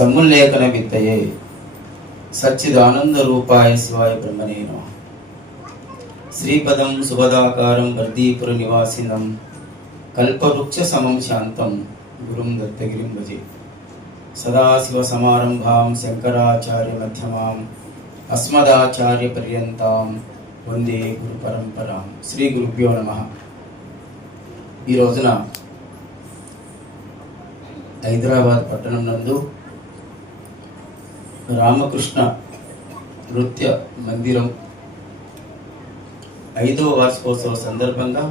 సమ్ముల్లేఖన విత్తయే. సచ్చిదానంద రూపాయ శివాయ బ్రహ్మణే శ్రీపదం సుభదాకారం వర్ధీపుర నివాసినం. కల్పవృక్ష సమం శాంతం గురుం దత్తగిరిం భజే. సదాశివ సమారంభాం శంకరాచార్య మధ్యమాం. అస్మదాచార్య పర్యంతాం. వందే గురు పరంపరాం. శ్రీ గురుభ్యో నమ. ఈ రోజున హైదరాబాద్ పట్టణం నందు రామకృష్ణ నృత్య మందిరం. ఐదవ వార్షికోత్సవ సందర్భంగా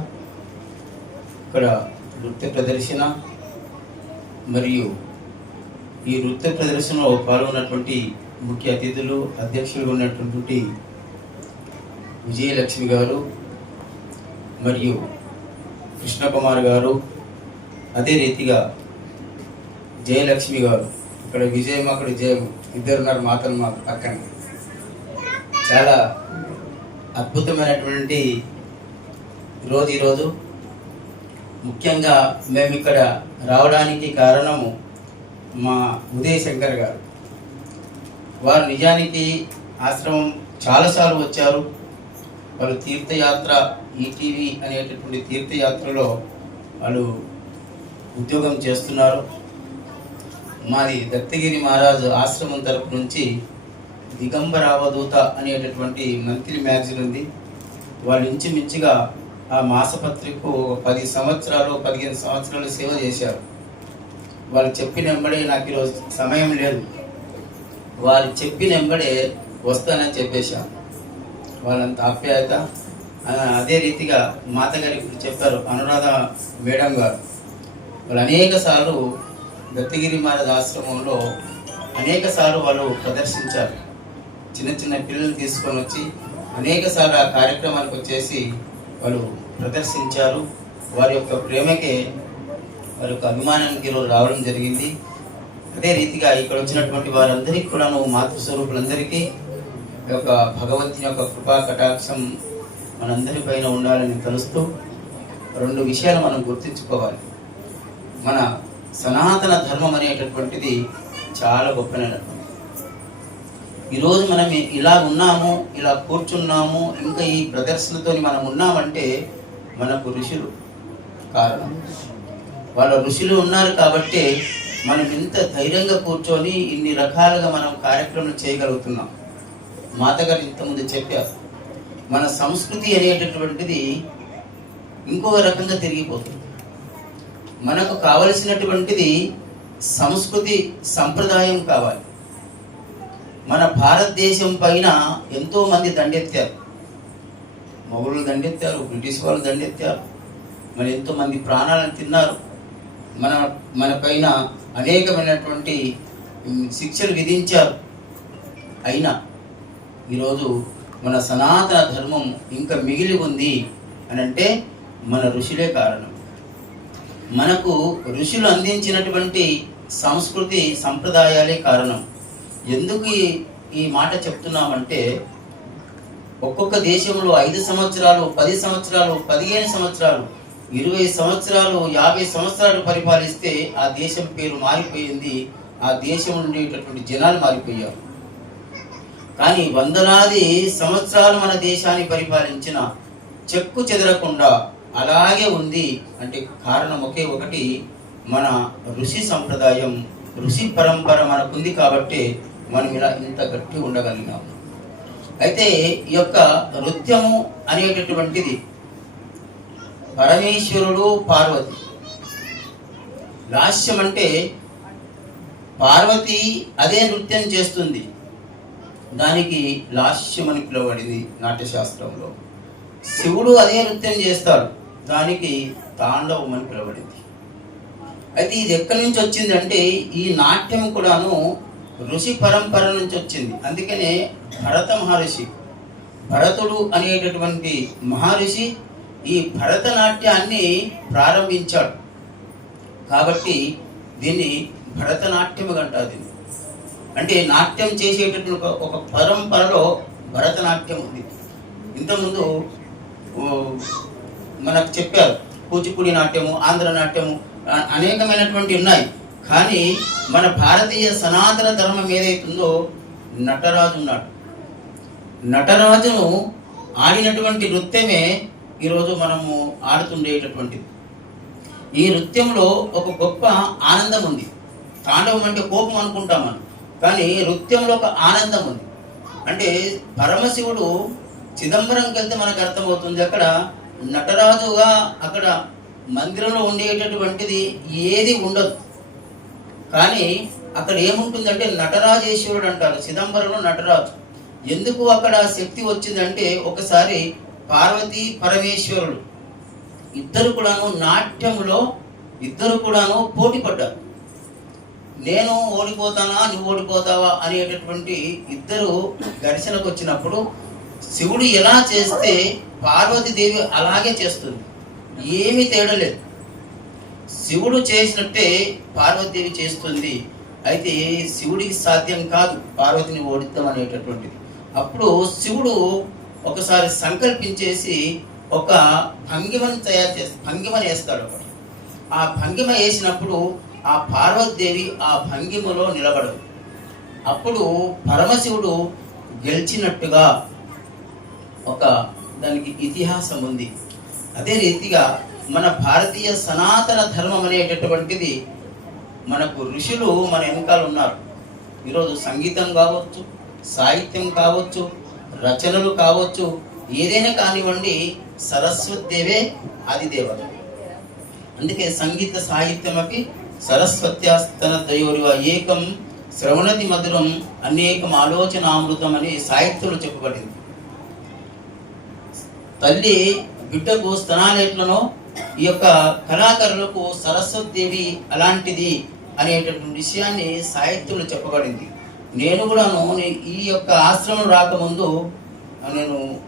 ఇక్కడ నృత్య ప్రదర్శన మరియు ఈ నృత్య ప్రదర్శనలో పాల్గొన్నటువంటి ముఖ్య అతిథులు అధ్యక్షులుగా ఉన్నటువంటి విజయలక్ష్మి గారు మరియు కృష్ణకుమార్ గారు అదే రీతిగా జయలక్ష్మి గారు. ఇక్కడ విజయం అక్కడ జయం ఇద్దరున్నారు మాతలు మా పక్కన. చాలా అద్భుతమైనటువంటి రోజు ఈరోజు. ముఖ్యంగా మేము ఇక్కడ రావడానికి కారణము మా ఉదయ్ శంకర్ గారు. వారు నిజానికి ఆశ్రమం చాలాసార్లు వచ్చారు. వాళ్ళు తీర్థయాత్ర ఈటీవీ అనేటటువంటి తీర్థయాత్రలో వాళ్ళు ఉద్యోగం చేస్తున్నారు. మాది దత్తగిరి మహారాజు ఆశ్రమం తరపు నుంచి దిగంబర అవధూత అనేటటువంటి మంత్లీ మ్యాగజైన్ ఉంది. వాళ్ళు ఇంచుమించుగా ఆ మాసపత్రికకు ఒక పది సంవత్సరాలు పదిహేను సంవత్సరాలు సేవ చేశారు. వాళ్ళు చెప్పిన వెంబడే నాకు ఈరోజు సమయం లేదు. వారు చెప్పిన వెంబడే వస్తానని చెప్పేశాం వాళ్ళంత ఆప్యాయత అదే రీతిగా మాత గారు ఇప్పుడు చెప్పారు అనురాధ మేడం గారు. వాళ్ళు అనేక సార్లు దత్తగిరి మహారాజ్ ఆశ్రమంలో అనేక సార్లు వాళ్ళు ప్రదర్శించారు. చిన్న చిన్న పిల్లల్ని తీసుకొని వచ్చి అనేక సార్లు ఆ కార్యక్రమానికి వచ్చేసి వాళ్ళు ప్రదర్శించారు. వారి యొక్క ప్రేమకే వారి యొక్క అభిమానానికి రావడం జరిగింది. అదే రీతిగా ఇక్కడ వచ్చినటువంటి వారందరికీ కూడాను మాతృస్వరూపులందరికీ ఈ యొక్క భగవంతుని యొక్క కృపా కటాక్షం మనందరి పైన ఉండాలని తెలుస్తూ రెండు విషయాలు మనం గుర్తుంచుకోవాలి. మన సనాతన ధర్మం అనేటటువంటిది చాలా గొప్పనైనటువంటి ఈరోజు మనం ఇలా ఉన్నాము ఇలా కూర్చున్నాము ఇంకా ఈ ప్రదర్శనతో మనం ఉన్నామంటే మనకు ఋషులు కారణం. వాళ్ళ ఋషులు ఉన్నారు కాబట్టి మనం ఇంత ధైర్యంగా కూర్చొని ఇన్ని రకాలుగా మనం కార్యక్రమం చేయగలుగుతున్నాం. మాతగారు ఇంతకుముందు చెప్పారు మన సంస్కృతి అనేటటువంటిది ఇంకో రకంగా తిరిగిపోతుంది. మనకు కావలసినటువంటిది సంస్కృతి సంప్రదాయం కావాలి. మన భారతదేశం పైన ఎంతో మంది దండెత్తారు. మొగుళ్ళు దండెత్తారు బ్రిటిష్ వాళ్ళు దండెత్తారు. మరి ఎంతో మంది ప్రాణాలను తిన్నారు. మన మన పైన అనేకమైనటువంటి శిక్షలు విధించారు. అయినా ఈరోజు మన సనాతన ధర్మం ఇంకా మిగిలి ఉంది అని అంటే మన ఋషులే కారణం. మనకు ఋషులు అందించినటువంటి సంస్కృతి సంప్రదాయాలే కారణం. ఎందుకు ఈ- మాట చెప్తున్నామంటే ఒక్కొక్క దేశంలో ఐదు సంవత్సరాలు పది సంవత్సరాలు పదిహేను సంవత్సరాలు ఇరవై సంవత్సరాలు యాభై సంవత్సరాలు పరిపాలిస్తే ఆ దేశం పేరు మారిపోయింది ఆ దేశం ఉండేటటువంటి జనాలు మారిపోయారు. కానీ వందలాది సంవత్సరాలు మన దేశాన్ని పరిపాలించిన చెక్కు చెదరకుండా అలాగే ఉంది అంటే కారణం ఒకే ఒకటి మన ఋషి సంప్రదాయం ఋషి పరంపర మనకుంది కాబట్టి మనం ఇలా ఇంత గట్టి ఉండగలిగినాం అయితే ఈ యొక్క నృత్యము అనేటటువంటిది పరమేశ్వరుడు పార్వతి. లాస్యం అంటే పార్వతి అదే నృత్యం చేస్తుంది. దానికి లాస్యం అని పిలువబడింది నాట్యశాస్త్రంలో. శివుడు అదే నృత్యం చేస్తాడు. దానికి తాండవం అని పిలువబడింది. అయితే ఇది ఎక్కడి నుంచి వచ్చింది అంటే ఈ నాట్యం కూడాను ఋషి పరంపర నుంచి వచ్చింది. అందుకనే భరత మహర్షి భరతుడు అనేటటువంటి మహర్షి ఈ భరతనాట్యాన్ని ప్రారంభించాడు. కాబట్టి దీన్ని భరతనాట్యం అంటారు దీన్ని. అంటే నాట్యం చేసేటటువంటి ఒక- పరంపరలో భరతనాట్యం ఉంది. ఇంతకుముందు మనకు చెప్పారు. కూచిపూడి నాట్యము ఆంధ్ర నాట్యము అనేకమైనటువంటి ఉన్నాయి. కానీ మన భారతీయ సనాతన ధర్మం ఏదైతుందో నటరాజు ఉన్నాడు. నటరాజును ఆడినటువంటి నృత్యమే ఈరోజు మనము ఆడుతుండేటటువంటిది. ఈ నృత్యంలో ఒక గొప్ప ఆనందం ఉంది. తాండవం అంటే కోపం అనుకుంటాం మనం. కానీ నృత్యంలో ఒక ఆనందం ఉంది. అంటే పరమశివుడు చిదంబరంకి వెళ్తే మనకు అర్థమవుతుంది అక్కడ నటరాజుగా అక్కడ మందిరంలో ఉండేటటువంటిది ఏది ఉండదు. కానీ అక్కడ ఏముంటుందంటే నటరాజేశ్వరుడు అంటారు చిదంబరంలో నటరాజు. ఎందుకు అక్కడ శక్తి వచ్చిందంటే ఒకసారి పార్వతీ పరమేశ్వరుడు ఇద్దరు కూడాను నాట్యంలో ఇద్దరు కూడాను పోటీ పడ్డారు. నేను ఓడిపోతానా నువ్వు ఓడిపోతావా అనేటటువంటి ఇద్దరు ఘర్షణకు వచ్చినప్పుడు శివుడు ఎలా చేస్తే పార్వతీదేవి అలాగే చేస్తుంది. ఏమీ తేడా లేదు. శివుడు చేసినట్టే పార్వతీదేవి చేస్తుంది. అయితే శివుడికి సాధ్యం కాదు పార్వతిని ఓడిద్దాం అనేటటువంటిది. అప్పుడు శివుడు ఒకసారి సంకల్పించేసి ఒక భంగిమని తయారు చేస్తా భంగిమని వేస్తాడు ఒకటి ఆ భంగిమ వేసినప్పుడు ఆ పార్వతీదేవి ఆ భంగిమలో నిలబడదు. అప్పుడు పరమశివుడు గెలిచినట్టుగా ఒక దానికి ఇతిహాసం ఉంది. అదే రీతిగా మన భారతీయ సనాతన ధర్మం అనేటటువంటిది మనకు ఋషులు మన వెనకాల ఉన్నారు. ఈరోజు సంగీతం కావచ్చు సాహిత్యం కావచ్చు రచనలు కావచ్చు ఏదైనా కానివ్వండి సరస్వతి దేవే ఆదిదేవత. అందుకే సంగీత సాహిత్యమకి సరస్వత్యాస్తన దయోరివ ఏకం శ్రవణతి మధురం అనేకం ఆలోచనామృతం అని సాహిత్యంలో చెప్పబడింది. తల్లి బిడ్డకు స్తనాలు ఈ యొక్క కళాకారులకు సరస్వతి దేవి అలాంటిది అనేటటువంటి విషయాన్ని సాహిత్యంలో చెప్పబడింది. నేను కూడాను ఈ యొక్క ఆశ్రమం రాకముందు నేను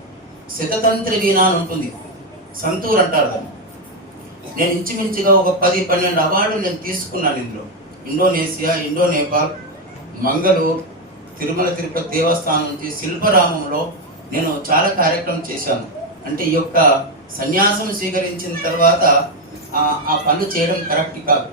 శతతంత్ర వీణ అని ఉంటుంది. సంతూర్ అంటారు దాన్ని. నేను ఇంచుమించుగా ఒక పది పన్నెండు అవార్డులు నేను తీసుకున్నాను ఇందులో. ఇండోనేషియా ఇండో నేపాల్ మంగళూరు తిరుమల తిరుపతి దేవస్థానం నుంచి శిల్పరామంలో నేను చాలా కార్యక్రమం చేశాను. అంటే ఈ యొక్క సన్యాసం స్వీకరించిన తర్వాత ఆ- పనులు చేయడం కరెక్ట్ కాదు.